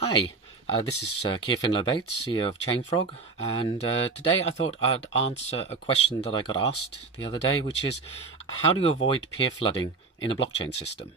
Hi, this is Keir Finlow-Bates, CEO of Chainfrog, and today I thought I'd answer a question that I got asked the other day, which is how do you avoid peer flooding in a blockchain system?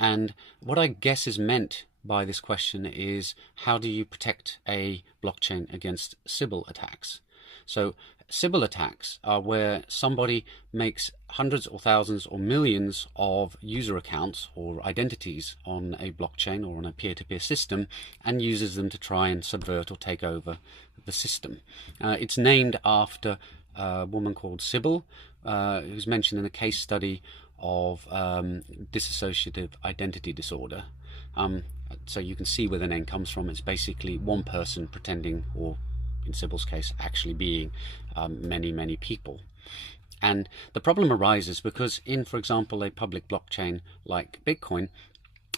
And what I guess is meant by this question is how do you protect a blockchain against Sybil attacks? So Sybil attacks are where somebody makes hundreds or thousands or millions of user accounts or identities on a blockchain or on a peer-to-peer system and uses them to try and subvert or take over the system. It's named after a woman called Sybil, who's mentioned in a case study of dissociative identity disorder. So you can see where the name comes from. It's basically one person pretending, or in Sybil's case, actually being many people. And the problem arises because in, for example, a public blockchain like Bitcoin,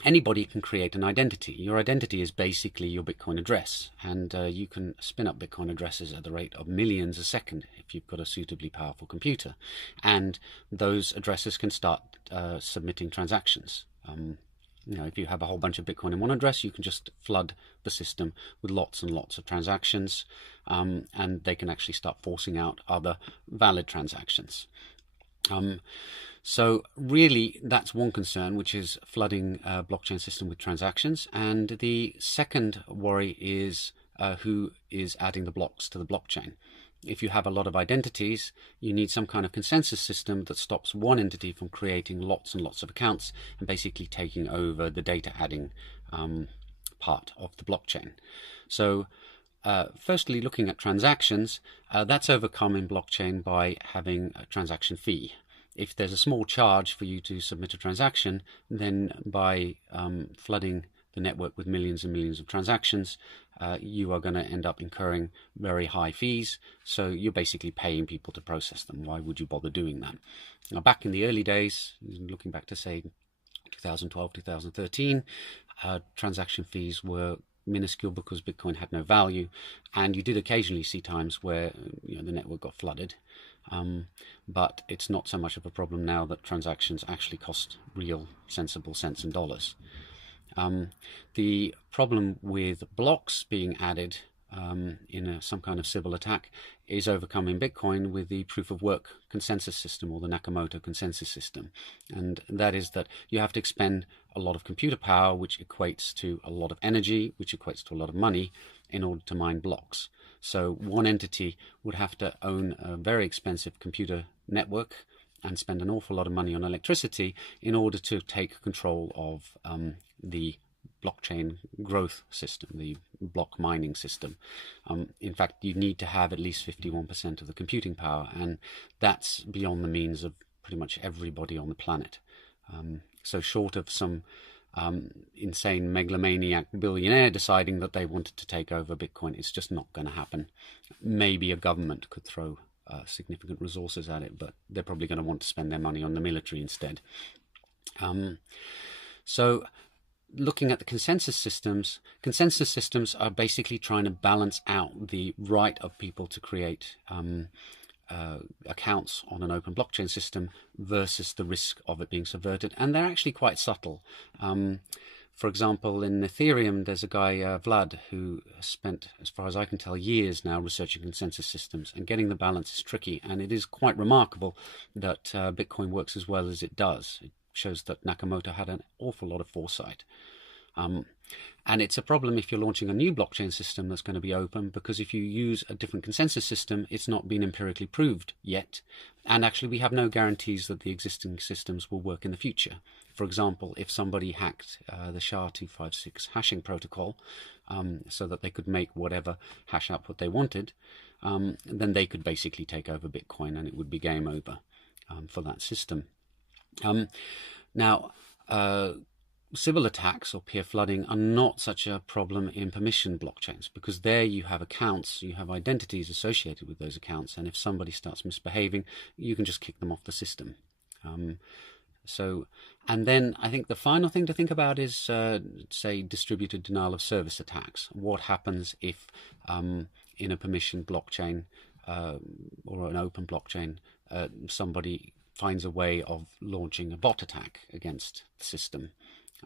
anybody can create an identity. Your identity is basically your Bitcoin address, and you can spin up Bitcoin addresses at the rate of millions a second if you've got a suitably powerful computer. And those addresses can start submitting transactions. If you have a whole bunch of Bitcoin in one address, you can just flood the system with lots and lots of transactions, and they can actually start forcing out other valid transactions. So really, that's one concern, which is flooding a blockchain system with transactions. And the second worry is who is adding the blocks to the blockchain. If you have a lot of identities, you need some kind of consensus system that stops one entity from creating lots and lots of accounts and basically taking over the data adding part of the blockchain. So firstly, looking at transactions, that's overcome in blockchain by having a transaction fee. If there's a small charge for you to submit a transaction, then by flooding the network with millions and millions of transactions, you are going to end up incurring very high fees. So you're basically paying people to process them. Why would you bother doing that? Now, back in the early days, looking back to say 2012, 2013, transaction fees were minuscule because Bitcoin had no value, and you did occasionally see times where the network got flooded. But it's not so much of a problem now that transactions actually cost real sensible cents and dollars. The problem with blocks being added in some kind of Sybil attack is overcome in Bitcoin with the proof of work consensus system, or the Nakamoto consensus system. And that is that you have to expend a lot of computer power, which equates to a lot of energy, which equates to a lot of money, in order to mine blocks. So one entity would have to own a very expensive computer network and spend an awful lot of money on electricity in order to take control of the blockchain growth system, the block mining system. In fact, you need to have at least 51% of the computing power, and that's beyond the means of pretty much everybody on the planet. So short of some insane megalomaniac billionaire deciding that they wanted to take over Bitcoin, it's just not going to happen. Maybe a government could throw significant resources at it, but they're probably going to want to spend their money on the military instead. So looking at the consensus systems are basically trying to balance out the right of people to create accounts on an open blockchain system versus the risk of it being subverted. And they're actually quite subtle. For example, in Ethereum, there's a guy, Vlad, who has spent, as far as I can tell, years now researching consensus systems, and getting the balance is tricky. And it is quite remarkable that Bitcoin works as well as it does. It shows that Nakamoto had an awful lot of foresight. And it's a problem if you're launching a new blockchain system that's going to be open, because if you use a different consensus system, it's not been empirically proved yet. And actually, we have no guarantees that the existing systems will work in the future. For example, if somebody hacked the SHA-256 hashing protocol so that they could make whatever hash output they wanted, then they could basically take over Bitcoin and it would be game over for that system. Now, Sybil attacks or peer flooding are not such a problem in permission blockchains, because there you have accounts, you have identities associated with those accounts, and if somebody starts misbehaving, you can just kick them off the system. And then I think the final thing to think about is, say, distributed denial of service attacks. What happens if in a permission blockchain or an open blockchain, somebody finds a way of launching a bot attack against the system?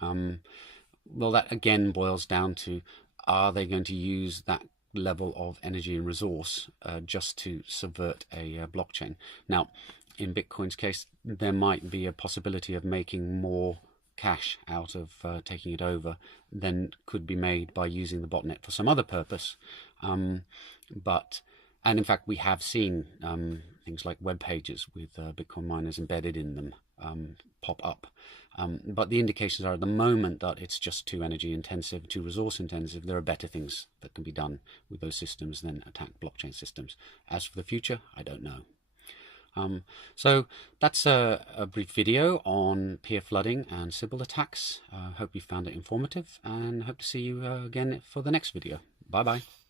Well, that again boils down to are they going to use that level of energy and resource just to subvert a blockchain? Now, in Bitcoin's case, there might be a possibility of making more cash out of taking it over than could be made by using the botnet for some other purpose. And in fact, we have seen things like web pages with Bitcoin miners embedded in them pop up. But the indications are at the moment that it's just too energy intensive, too resource intensive. There are better things that can be done with those systems than attack blockchain systems. As for the future, I don't know. So that's a brief video on peer flooding and Sybil attacks. Hope you found it informative, and hope to see you again for the next video. Bye bye.